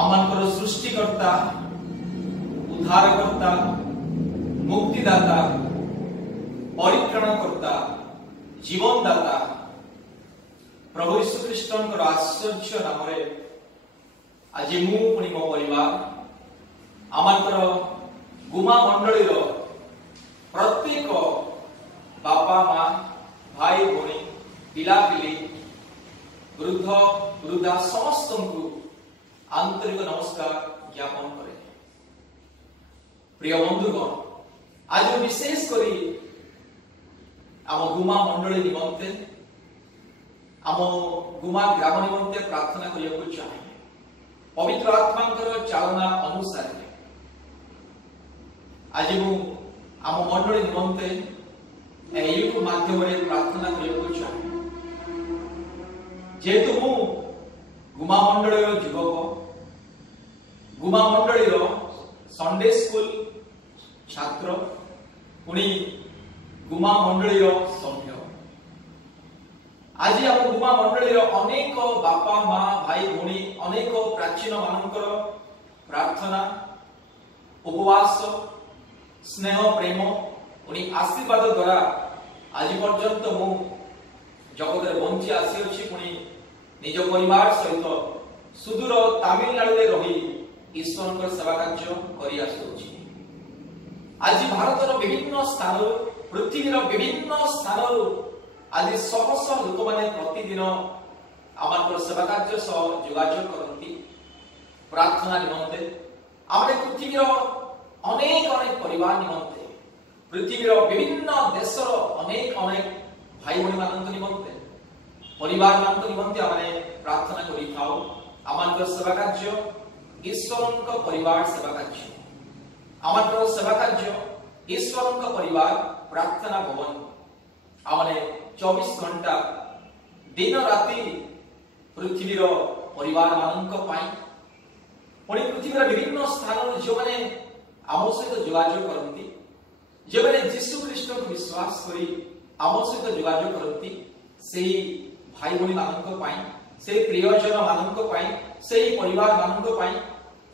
आमंकर सृष्टिकर्ता, उद्धारकर्ता, मुक्तिदाता, परित्राणकर्ता, जीवनदाता प्रभु यीशु ख्रीष्टंकर आश्चर्य नाम आज मु पुणी मो परिवार आमंकर गुमा मंडली प्रत्येक बापा माँ भाई भौणी पिलापिली वृद्ध वृद्धा समस्त को आंतरिक नमस्कार ज्ञापन करे। प्रिय बंधुगण, आज विशेष करी आम गुमा मंडली निमंते आम गुमा ग्राम निमंते प्रार्थना करने चाहे। पवित्र आत्मांकर चालना अनुसार आज मु आम मंडली निमंते यूट्यूब माध्यम प्रार्थना करने चाहे। जेहेतु मु गुमा मंडली युवक, गुमा मंडली संडे स्कूल छात्र, पुणी गुमा मंडली सभ्य, आज आम गुमा मंडली अनेक बापा माँ भाई भौणी अनेक प्राचीन मानकर प्रार्थना उपवास स्नेह प्रेम पुणी आशीर्वाद द्वारा आज पर्यंत मु जगत बंची आसी पुणी निज परिवार सहित सुदूर तमिलनाडु में रही ईश्वर सेवा कार्य करि आसुछि। आज भारतर विभिन्न स्थान पृथ्वीर विभिन्न स्थान आज शह शह लोक मैंने प्रतिदिन आम सेवा कार्य सह जोगाजोग करती प्रार्थना निमंते आम पृथ्वीर अनेक अनेक परिवार निमंते पृथ्वीर विभिन्न देशर अनेक अनेक भाई भौणी मान निमंते परिवार मान निमंते आम प्रार्थना करिथाउ। आम सेवा कार्य ईश्वर परिवार सेवा कार्य, आम सेवा कार्य ईश्वर परिवार प्रार्थना भवन आम 24 घंटा दिन राति पृथ्वीर परिवार मानक पुणी पृथ्वीर विभिन्न स्थान जो मैंने आम सहित जोगाजोग करती, जो मैंने जीशु ख्रीष्ट को विश्वास करी आम सहित जोगाजोग करती, से भाई भौणी मानक से प्रियजन मानक से परिवार मानक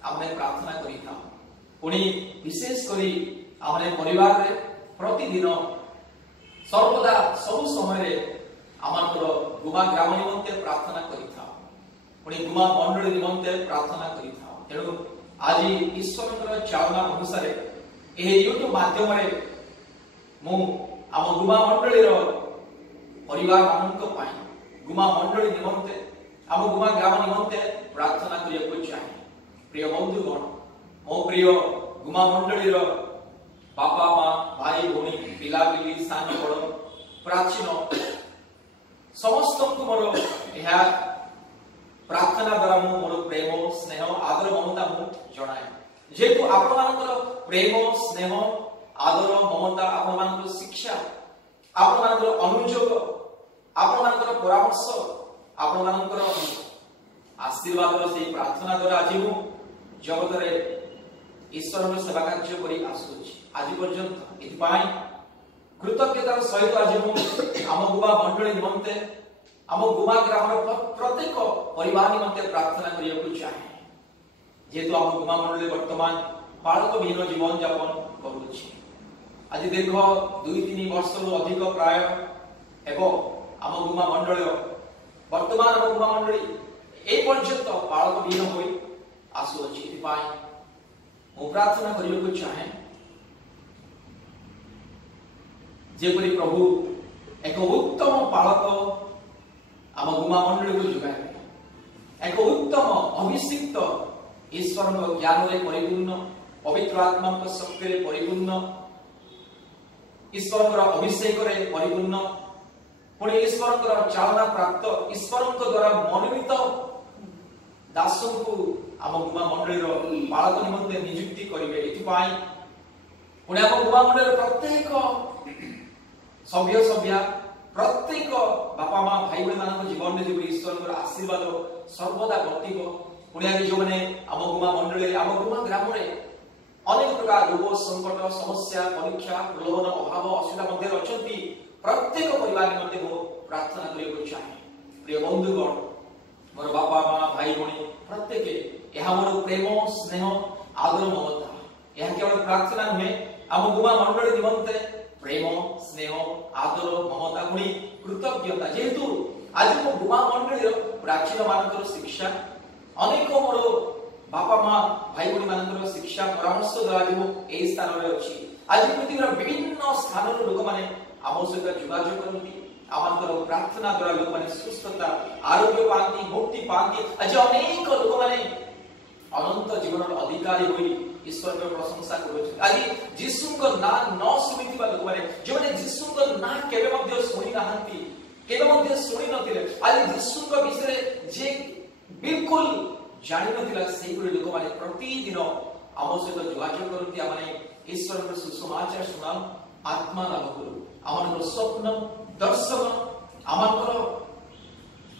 आमने प्रार्थना करिथा। पुणी विशेष करी आमने परिवार रे प्रतिदिन सर्वदा सब समय आमर गुमा ग्राम निमंते प्रार्थना करिथा, पुणी गुमा मंडली निमंते प्रार्थना करिथा। तेणु आज ईश्वर चालना अनुसार यूट्यूब माध्यम मु आम गुमा मंडली परिवार मानक गुमा मंडली निमंते आम गुमा ग्राम निमंते प्रार्थना करने चाहे। प्रिय बंधुगण, मो प्रिय गुमा मंडली बापा माँ भाई भौणी पिलापिली सान बड़ प्राचीन समस्त को मोर यह प्रार्थना द्वारा मोर प्रेम स्नेह आदर ममता मु जनाए। जेहेतु आपनकर प्रेम स्नेह आदर ममता आपनकर शिक्षा आपनकर अनुयोग आपनकर परामर्श आपनकर आशीर्वाद से प्रार्थना द्वारा आज मु जगत ईश्वर सेवा कार्य करी आसुछि। आज पर्यंत इतिपाई कृतज्ञतार सहित आज मु आम गुमा मंडली निमंते आम गुमा ग्राम प्रत्येक परिवार निमंते प्रार्थना करने चाहे। जेहेतु आम गुमा मंडली वर्तमान बालक विहीन जीवन यापन करुछि। आज दीर्घ 2-3 वर्ष अधिक प्राय एवं आम गुमा मंडल वर्तमान आम गुमा मंडली ए पर्यंत बालक विहीन होई आसुछि। मु प्रार्थना करने चाहे जेपरी प्रभु एक उत्तम पालक आम गुमा मंडली को जुगाए, एक उत्तम अभिषिक्त ईश्वर ज्ञान रे परिपूर्ण पवित्र आत्मा शक्ति रे परिपूर्ण ईश्वर अभिषेक रे परिपूर्ण पुणी ईश्वर चालना प्राप्त ईश्वर द्वारा मनोनीत दास को आम गुमा मंडली बालक निमंते नियुक्ति करेंगे। पुणी आम गुमा मंडली प्रत्येक सभ्य सभ्या प्रत्येक बापा माँ भाई भाई मान जीवन में जो ईश्वर आशीर्वाद सर्वदा घटिब। पुणी आज जो मैंने आम गुमा मंडली आम गुमा ग्राम अनेक प्रकार रोग संकट समस्या परीक्षा प्रलोभन अभाव असुविधा मध्य अच्छा प्रत्येक परिवार निमंते मो प्रार्थना करने चाहे। प्रिय बंधुगण, मोर बापा माँ भाई भौणी प्रत्येक यह मोर प्रेम स्नेह आदर ममता यह केवल प्रार्थना नुहे आम गुमा मंडली निमंते प्रेम स्नेह आदर ममता गुणी कृतज्ञता जेहेतु आज मो गुमा मंडली प्राचीन मानकर शिक्षा अनेक मोर बापा माँ भाई भौणी मानकर शिक्षा परामर्श द्वारा यही स्थान में अच्छी आज पृथ्वीर विभिन्न स्थान लोक मैंने आम सहित जोगाजोग करती आम प्रार्थना द्वारा लोक मैंने सुस्थता आरोग्य पाती मुक्ति पाती आज अनेक लोक मैंने अनंत जीवन अधिकारी हुई ईश्वर को प्रशंसा कर आज जीशु ना न शुणुवा लोक मैंने जो जीशु ना केवे शुणी ना केवे शुणी नथिले आज जीशु विषय जे बिल्कुल जानी नथिला सेही लोक मैंने प्रतिदिन आम सहित जोगाजोग करती आम ईश्वर को सुसमाचार सुना आत्मा लाभ करू आम स्वप्न दर्शन आम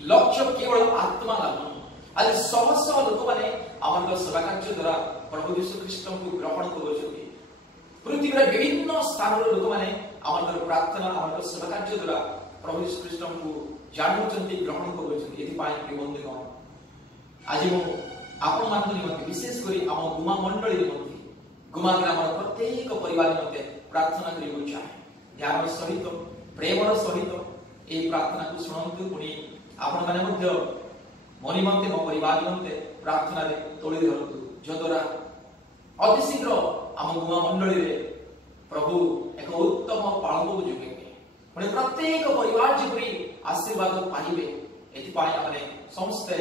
लक्ष्य केवल आत्मा लाभ आज शह शह लोक मैंने आम सेवा कार्य द्वारा प्रभु यीशु ख्रीष्ट को ग्रहण कर पृथ्वीर विभिन्न स्थान लोक मैंने आम प्रार्थना आम सेवा कार्य द्वारा प्रभु यीशु ख्रीष्ट को जानुंट ग्रहण कर आज आपण मान निमंते विशेष कर आम गुमा मंडली निमंते गुमा ग्राम प्रत्येक परिवार निमंते प्रार्थना करियो चाहे ध्यान सहित प्रेमर सहित ए प्रार्थना को शुणु पुणी आपण माने मध्य मो निमंते मो परिवार निमंते प्रार्थना रे तोड़ी धरतु जद्वारा अति शीघ्र आम गुमा मंडली रे प्रभु एक उत्तम पालन को जोगे पुणी प्रत्येक परिवार जेपरी आशीर्वाद पाइबे एति पाई आमे समस्त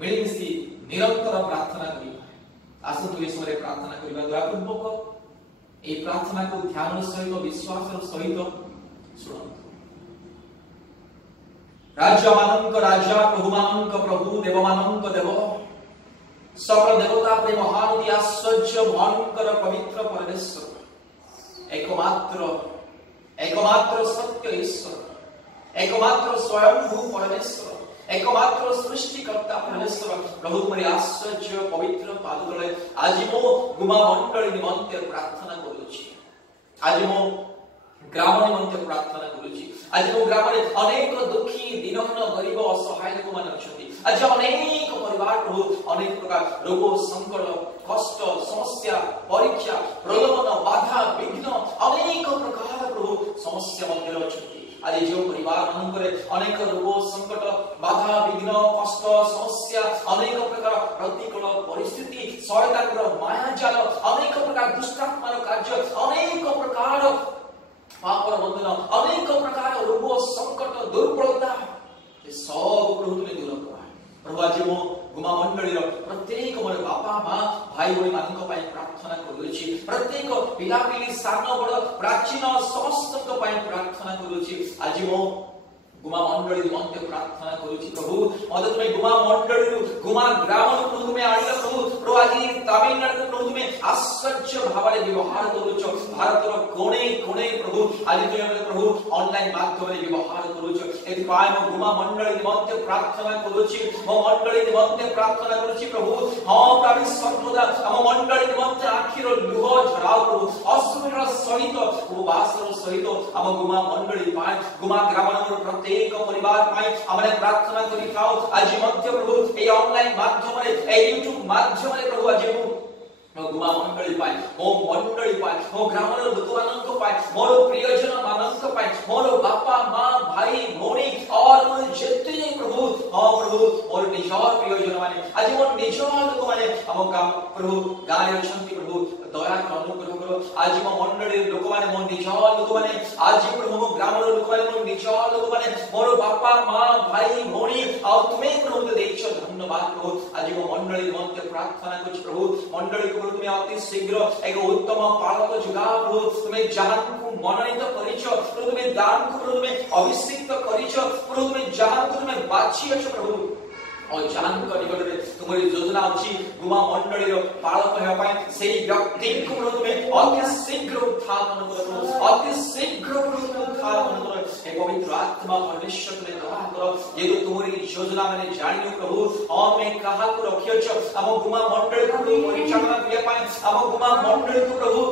मिलिमिशि निरंतर प्रार्थना करियो आसतु ईश्वर प्रार्थना करबा द्वारा पूर्वक ए प्रार्थना को ध्यान सहित विश्वास सहित सुनो राज्य मानंक राजा प्रभु मानंक प्रभु देव मानंक देव सकल देवता प्रेम महानदी आश्चर्य भयंकर पवित्र परमेश्वर एकमात्र सत्य ईश्वर एकमात्र स्वयंभू परमेश्वर एकमात्र सृष्टिकर्ता परमेश्वर प्रभु तुम्हारी आश्चर्य पवित्र पाद तले आज मो गुमा मंडली निमंते प्रार्थना करूची आज मो ग्राम निमंते प्रार्थना करूची आज मो ग्राम रे अनेक दुखी दीनहीन गरीब असहाय लोक मान अछंती आज अनेक परिवार प्रभु अनेक प्रकार रोग संकट कष्ट समस्या परीक्षा प्रलोभन बाधा विघ्न अनेक प्रकार प्रभु समस्या मध्य अछंती आज जो परिवार मानकरे अनेक रोग संकट बाधा विघ्न कष्ट समस्या अनेक प्रकार प्रतिकूल परिस्थिति शयतानर माया जाल अनेक प्रकार दुष्टात्मार कार्य अनेक प्रकार पापर बंधन अनेक प्रकार रोग संकट दुर्बलता ये सब प्रभु तुम दूर कर प्रभु आज मो गुमा मंडली प्रत्येक मोर बापा माँ भाई भौणी मान प्रार्थना करुछि प्रत्येक पिलापिली सान बड़ प्राचीन समस्त प्रार्थना करुछि आज मो गुमा मंडली निमंते प्रार्थना करुछि प्रभु मते तुमे गुमा मंडली गुमा ग्राम प्रभु तुमे आनिल प्रभु आज तमिलनाडु प्रभु तुमे आश्चर्य भावरे व्यवहार करुछ भारतर कोणे कोणे प्रभु आज तुमे प्रभु ऑनलाइन माध्यम रे व्यवहार करुछ एति पाय मो गुमा मंडली निमंते प्रार्थना करुछि मो मंडली निमंते प्रार्थना करुछि प्रभु हां प्रभु सर्वदा हम मंडली निमंते आखिर लुह झराव प्रभु अश्रुर सहित उपवासर सहित हम गुमा मंडली पाय गुमा ग्रामर प्रत्येक एक परिवार पाई हमने प्रार्थना करी थाओ आज मध्य प्रभु ए ऑनलाइन माध्यम रे ए YouTube माध्यम रे प्रभु आज मो गुमा मंडली पाई मो मंडली पाई मो ग्रामर लोकमानक पाई मोर प्रियजन मानक पाई मोर बापा मां भाई भौणी और मोर जेते प्रभु हां प्रभु मोर निजर प्रियजन माने आज मोर निजर लोक माने हम काम प्रभु गाय अछंती प्रभु दया अनुग्रह करो आज मो मंडली लोक माने मोर निजर लोक माने आज प्रभु मो ग्रामर लोक माने मोर निजर लोक माने मोर बापा मां भाई भौणी आ तुमे प्रभु देइछ धन्यवाद प्रभु आज मो मंडली निमंते प्रार्थना करू प्रभु मंडली को तुमे अति शीघ्र एक उत्तम पालक जुगा प्रभु तुमे जहान को मनोनीत करिछ प्रभु तुमे दान को प्रभु तुमे अभिषेक करिछ प्रभु तुमे जहान को तुमे बाछि अछ प्रभु और जान को निकट रे तुम्हारी योजना अछि गुमा मंडली रो पालक हेबा पई सेही व्यक्ति को प्रभु तुमे अति शीघ्र उत्थान करो अति शीघ्र प्रभु उत्थान करो हे पवित्र आत्मा परमेश्वर तुमे दया करो ये तो तुम्हारी योजना मैंने जानियो प्रभु और मैं कहा को रखियो हम गुमा मंडली को परिचालना दिया पाए हम गुमा मंडली को प्रभु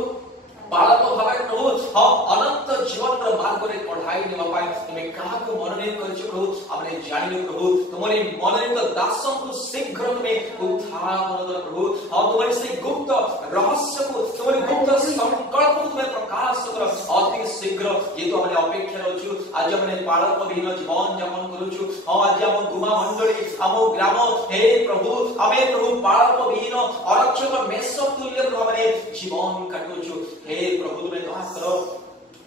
पालक भावे प्रभु हम अनंत जीवन रो मार्ग रे पढ़ाई नेबा पाए तुमे काहा को मनोनीत करछ प्रभु हमने जानिलो प्रभु तुमरे मनोनीत दासों को शीघ्र तुमे उत्थान कर प्रभु और तुम्हारे से गुप्त रहस्य को तुम्हारे गुप्त संकल्प को तुमे प्रकाश कर अति शीघ्र ये तो हमने अपेक्षा रछु आज हमने बालक विहीन जीवन यापन करूछु आज हम गुमा मंडली हम ग्राम हे प्रभु हमें प्रभु बालक विहीन अरक्षक मेष तुल्य प्रभु हमने जीवन काटुछु हे प्रभु तुमे दया करो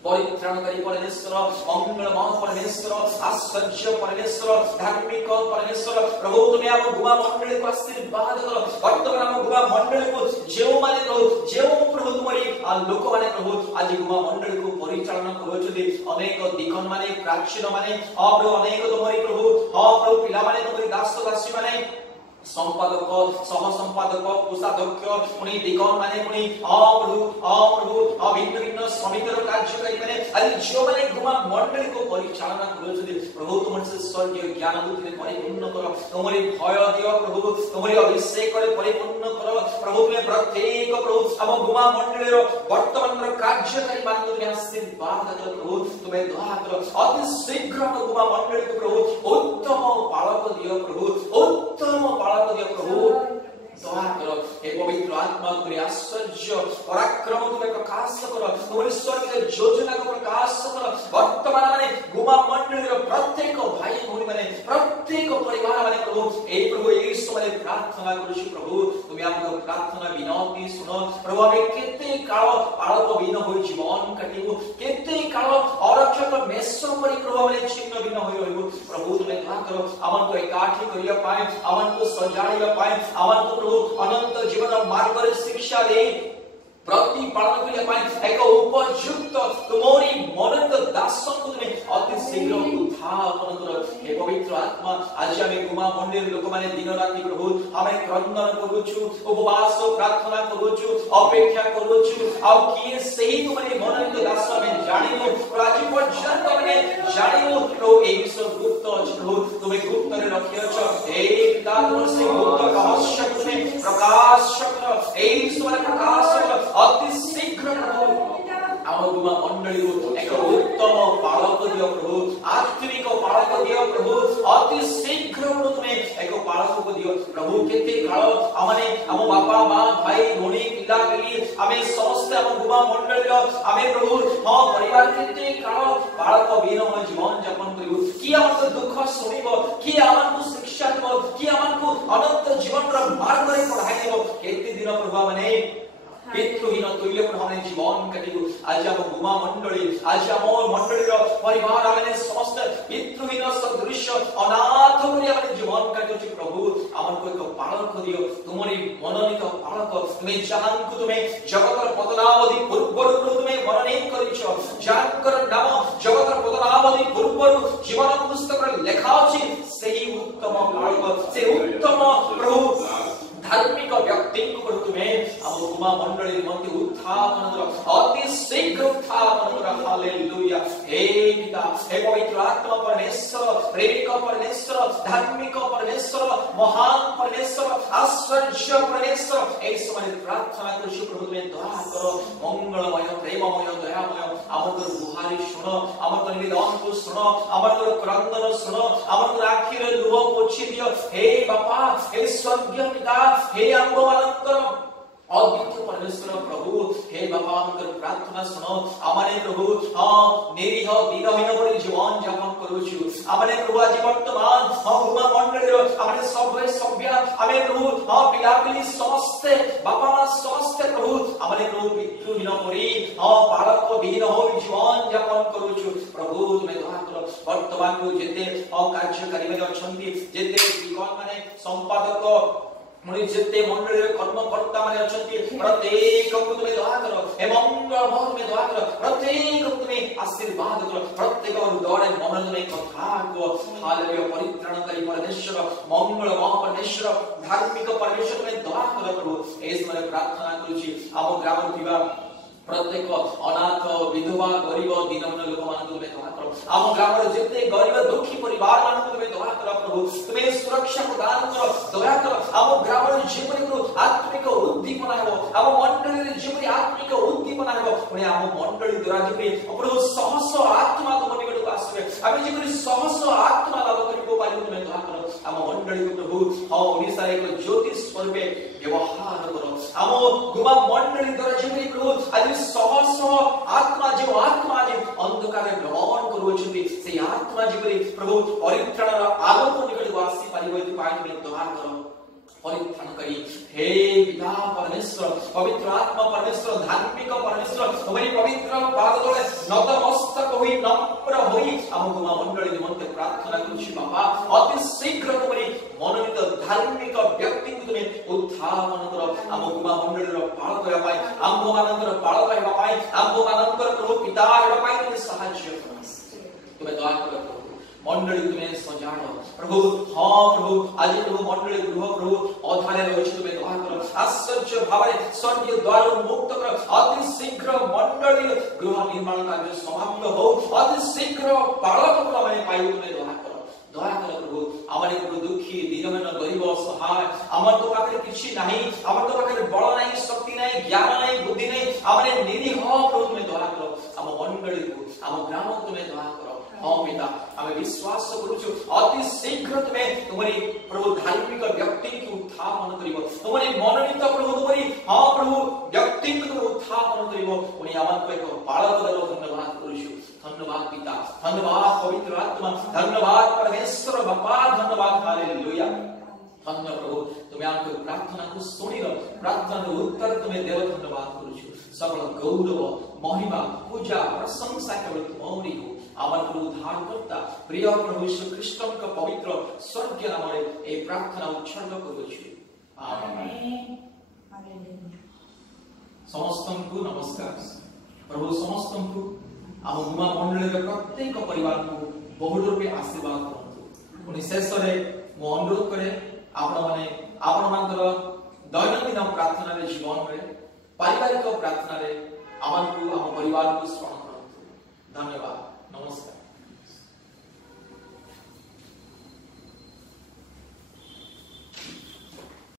परित्राणकारी परमेश्वर मंगलमय परमेश्वर आश्चर्य परमेश्वर धार्मिक परमेश्वर प्रभु तुम्हें हम गुमा मंडली को आशीर्वाद करो वर्तमान हम गुमा मंडली को जेव माने प्रभु जेव प्रभु तुम्हारी लोक माने प्रभु आज गुमा मंडली को परिचालन करूछथि अनेक दिगन माने प्राचीन माने प्रभु अनेक तुम्हारी प्रभु प्रभु पिला माने तुम्हारी दास दासी माने संपादक सह संपादक कोषाध्यक्ष उनी दिगन माने उनी प्रभु भिन्न भिन्न समितिर कार्यकारी माने आज जो माने गुमा मंडली को परिचालना करूछथि प्रभु तुम से स्वर्गीय ज्ञान बुद्धि रे परिपूर्ण करो तुमरी भय दियो प्रभु तुमरी अभिषेक रे परिपूर्ण करो प्रभु तुम्हें प्रत्येक प्रभु हम गुमा मंडली रो वर्तमान रो कार्यकारी मान तुम्हें आशीर्वाद करो प्रभु तुम्हें दया करो अति शीघ्र गुमा मंडली को प्रभु उत्तम पालक दियो प्रभु उत्तम दिया प्रभु दया करो हे पवित्र आत्मा तुम्हारी आश्चर्य पराक्रम तुम्हें प्रकाश करो तुम्हारी स्वर्गीय योजना को प्रकाश करो वर्तमान माने गुमा मंडली रो प्रत्येक भाई भौणी माने प्रत्येक परिवार माने प्रभु ए प्रभु यीशु माने प्रार्थना करूछु प्रभु तुम्हें हमको प्रार्थना विनती सुनो प्रभु हमें केते काल पालक विहीन होई जीवन काटिबो केते काल अरक्षक मेष परि प्रभु हमें छिन्न भिन्न होई रहबो प्रभु तुम्हें दया करो हमन को एकाठी करिया पाए हमन को सजाइया पाए हमन को प्रभु अनंत जीवन मार्ग रे शिक्षा दे प्रतिपालन करिया पाए एक उपयुक्त तुम्हारी मनोनीत दासों को तुम्हें अति शीघ्र उत्थापन करो हे पवित्र आत्मा आज हमें गुमा मंडली लोक माने दिन राति प्रभु हमें क्रंदन करूछु उपवास प्रार्थना करूछु अपेक्षा करूछु अब किए सही तुम्हारी मनोनीत दास में जानिलो आज पर्यंत हमने जानिलो प्रभु ए विश्व गुप्त अछि प्रभु तुम्हें गुप्त रे रखियछ हे पिता तुम से गुप्त रहस्य तुम्हें प्रकाश करो ए विश्व रे प्रकाश अति शीघ्र प्रभु हम गुमा मंडली को एक उत्तम पालक दियो प्रभु आत्मिक पालक दियो प्रभु अति शीघ्र तुम्हें एक पालक को दियो प्रभु केते काल हमने हम बापा मां भाई भौणी पिता के हमें समस्त हम गुमा मंडली हमें प्रभु परिवार केते काल पालक विहीन जीवन यापन करियो कि हमको दुख सुनिबो कि हमको शिक्षा देबो कि हमको अनंत जीवन रो मार्ग रे पढ़ाई देबो केते दिन प्रभु माने पितृहीन तुल्य हमने जीवन काटिबो आज हम गुमा मंडली आज हम मंडली रो परिवार हमने समस्त पितृहीन सदृश अनाथ करी हमने जीवन काटुछि प्रभु हमको एक पालक दियो तुम्हारी मनोनीत पालक तुम्हें जानकु तुम्हें जगतर पतनावधि पूर्वरु तुम्हें मनोनीत करिछो जानकर नाम जगतर पतनावधि पूर्वरु जीवन पुस्तक रे लेखा अछि सेही उत्तम पालक से उत्तम प्रभु धार्मिक व्यक्ति को तुम्हें हम गुमा मंडली मध्य उत्थापन करो अति शीघ्र उत्थापन करो हालेलुया हे पिता हे पवित्र आत्मा परमेश्वर प्रेमिक परमेश्वर धार्मिक परमेश्वर महान परमेश्वर आश्चर्य परमेश्वर ए समय प्रार्थना करू प्रभु तुम्हें दया करो मंगलमय प्रेममय दयामय हमर गुहारी सुनो हमर निवेदन को सुनो हमर क्रंदन सुनो हमर आखिर लुह पोछि दियो हे बापा हे स्वर्गीय पिता हे आंबवानकर अद्वितीय परमेश्वर प्रभु हे बाबा हमर प्रार्थना सुनो आमाने प्रभु निरीह दीनहीन परि जीवन यापन करूछु आमाने प्रभु आज वर्तमान गुमा मंडली रो आमाने सब सभ्य आमे प्रभु पिला पिली समस्त बापा मां समस्त प्रभु आमाने प्रभु पितृहीन परि पालक विहीन हो जीवन यापन करूछु प्रभु तुम्हें दया करो वर्तमान को जेते कार्यकारी में अछंती जेते दिगन माने संपादक मुनि जेते मंडली रे कर्मकर्ता माने अछंती प्रत्येक को तुम्हें दया करो हे मंगल भवन में दया करो प्रत्येक को तुम्हें आशीर्वाद करो प्रत्येक और दौड़े मन में कथा को हालेलुया परित्राणकारी परमेश्वर मंगल भवन परमेश्वर धार्मिक परमेश्वर में दया करो प्रभु ए समय प्रार्थना करूची हम ग्राम दिवा प्रत्येक अनाथ विधवा गरीब दीनमान लोक मान तुम्हें दया करो आम ग्राम रे जेते गरीब दुखी परिवार मान तुम्हें दया करो प्रभु तुम्हें सुरक्षा प्रदान करो दया करो आम ग्राम रे जेपरि प्रभु आत्मिक उद्दीपना हेबो आम मंडली रे जेपरि आत्मिक उद्दीपना हेबो पुणी आम मंडली द्वारा जेपरि प्रभु सहस आत्मा तुम निकट आसबे आमे जेपरि सहस आत्मा लाभ करिबो पारि तुम्हें दया करो आम मंडली को प्रभु हां ओडिसा एक ज्योति स्वरूपे व्यवहार करो आम गुमा मंडली द्वारा जेपरि प्रभु आज सहस आत्मा जो अंधकार भ्रमण करुछथि से आत्मा जेपरि प्रभु परित्राणर आलोक निकट आसी पारिबो एति पाइ तुम्हें दया करो परित्राण करी हे पिता परमेश्वर पवित्र आत्मा परमेश्वर धार्मिक परमेश्वर तुम्हारी पवित्र पाद तले नतमस्तक होई नम्र होई हमको मंडली निमंते प्रार्थना करूछि बाबा अति शीघ्र तुम्हारी मनोनीत धार्मिक व्यक्ति को तुम्हें उत्थापन करो हमको मंडलीर पाल करबा पाई हमको मानकर पाल करबा पाई हमको मानकर प्रभु पिता हेबा पाई तुम्हें सहाय्य करो तुम्हें दया करो मंडली तुम्हें सजाड़ो प्रभु हाँ प्रभु आज प्रभु मंडली गृह प्रभु अधारे रही तुम्हें दया करो आश्चर्य भाव स्वर्गीय द्वार मुक्त करो अति शीघ्र मंडली गृह निर्माण कार्य समाप्त हो अति शीघ्र पालक मैंने पाई तुम्हें दया करो प्रभु आमारे प्रभु दुखी दीनमान गरीब असहाय आमर तो पाखरे किछि नाही आमर तो पाखरे बल नाही शक्ति नाही ज्ञान नाही बुद्धि नाही आमारे निरीह प्रभु तुम्हें दया करो आम मंडली को आम ग्राम तुम्हें दया करो हाँ पिता हमें विश्वास करूछु अति शीघ्र तुम्हें तुम्हारी प्रभु धार्मिक व्यक्ति की उत्थापन करिवो तुम्हारी मनोनीत प्रभु तुम्हारी हाँ प्रभु व्यक्ति की उत्थापन करिवो उनी आमान को एक पालक दलो धन्यवाद करूछु धन्यवाद पिता धन्यवाद पवित्र आत्मा धन्यवाद परमेश्वर बापा धन्यवाद हालेलुया धन्य प्रभु तुम्हें आमको प्रार्थना को सुनिलो प्रार्थना को उत्तर तुम्हें देव धन्यवाद करूछु सकल गौरव महिमा पूजा प्रशंसा केवल तुम्हारी हो आमर प्रभु उद्धारकर्ता प्रिय प्रभु यीशु ख्रीष्टन का पवित्र स्वर्गीय नाम रे ए प्रार्थना उत्सर्ग करूछु आमेन समस्तंकु नमस्कार प्रभु समस्तंकु आम गुमा मंडली रे प्रत्येक परिवार को बहुत रूपे आशीर्वाद करंतु उनी शेष रे मो अनुरोध करे आपण माने आपण मानकर दैनंदिन प्रार्थना रे जीवन रे पारिवारिक प्रार्थना रे आमन को आम परिवार को स्मरण करंतु धन्यवाद नमस्कार।